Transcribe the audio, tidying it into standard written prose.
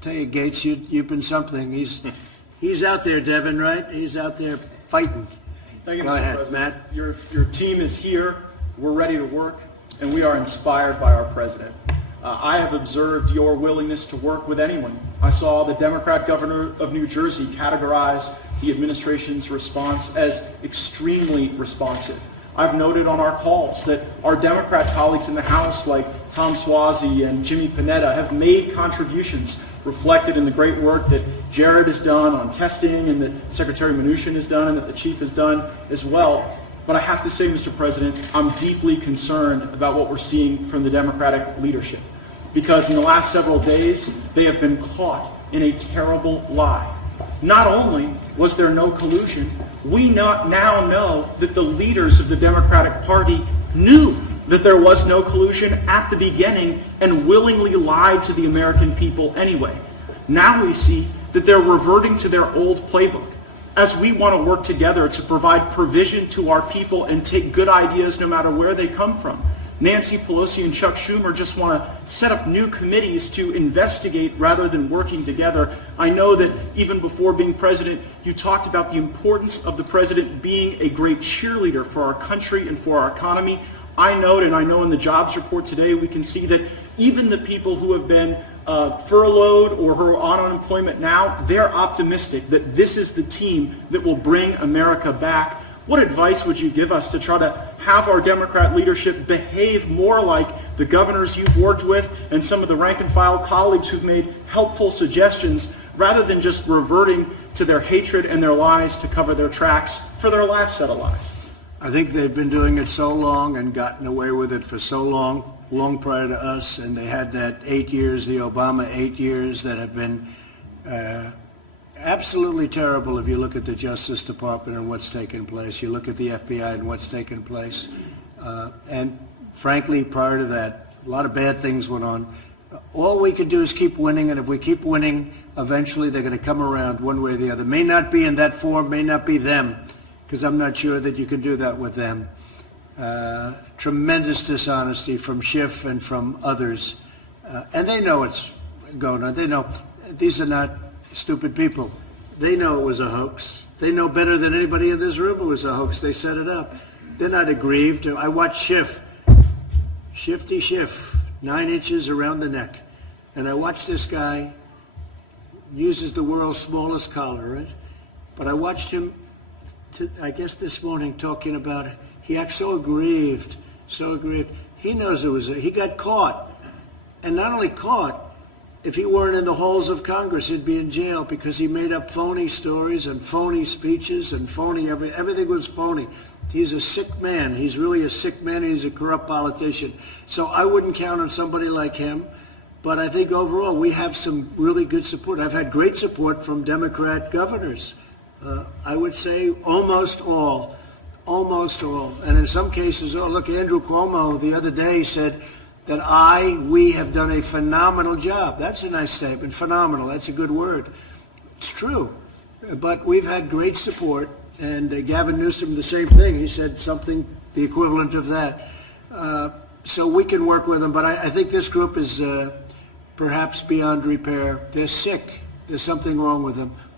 tell you, Gaetz, you've been something. He's out there, Devin, right? He's out there fighting. Thank you, Go Mr. ahead, President. Matt. Your team is here. We're ready to work, and we are inspired by our president. I have observed your willingness to work with anyone. I saw the Democrat governor of New Jersey categorize the administration's response as extremely responsive. I've noted on our calls that our Democrat colleagues in the House, like Tom Suozzi and Jimmy Panetta, have made contributions reflected in the great work that Jared has done on testing and that Secretary Mnuchin has done and that the chief has done as well. But I have to say, Mr. President, I'm deeply concerned about what we're seeing from the Democratic leadership, because in the last several days, they have been caught in a terrible lie. Not only was there no collusion, we now know that the leaders of the Democratic Party knew that there was no collusion at the beginning and willingly lied to the American people anyway. Now we see that they're reverting to their old playbook. As we want to work together to provide provision to our people and take good ideas no matter where they come from, Nancy Pelosi and Chuck Schumer just want to set up new committees to investigate rather than working together. I know that even before being president, you talked about the importance of the president being a great cheerleader for our country and for our economy. I note, and I know in the jobs report today, we can see that even the people who have been furloughed or who are on unemployment now, they're optimistic that this is the team that will bring America back. What advice would you give us to try to have our Democrat leadership behave more like the governors you've worked with and some of the rank and file colleagues who've made helpful suggestions, rather than just reverting to their hatred and their lies to cover their tracks for their last set of lies? I think they've been doing it so long and gotten away with it for so long prior to us, and they had that 8 years, the Obama 8 years, that have been absolutely terrible. If you look at the Justice Department and what's taken place, you look at the FBI and what's taken place, and frankly, prior to that, a lot of bad things went on. All we can do is keep winning, and if we keep winning, eventually they're going to come around one way or the other. May not be in that form, may not be them, because I'm not sure that you can do that with them. Tremendous dishonesty from Schiff and from others, and they know it's going on. They know these are not stupid people. They know it was a hoax. They know better than anybody in this room it was a hoax. They set it up. They're not aggrieved. I watched Shifty Schiff, 9 inches around the neck, and I watched this guy uses the world's smallest collar, right? But I watched him, I guess this morning, talking about it. He acts so aggrieved, so aggrieved. He knows it was, he got caught. And not only caught, if he weren't in the halls of Congress, he'd be in jail because he made up phony stories and phony speeches and phony, everything was phony. He's a sick man. He's really a sick man. He's a corrupt politician. So I wouldn't count on somebody like him. But I think overall we have some really good support. I've had great support from Democrat governors. I would say almost all. And in some cases, look, Andrew Cuomo the other day said that we have done a phenomenal job. That's a nice statement, phenomenal. That's a good word. It's true. But we've had great support, and Gavin Newsom, the same thing. He said something, the equivalent of that. So we can work with them, but I think this group is perhaps beyond repair. They're sick. There's something wrong with them.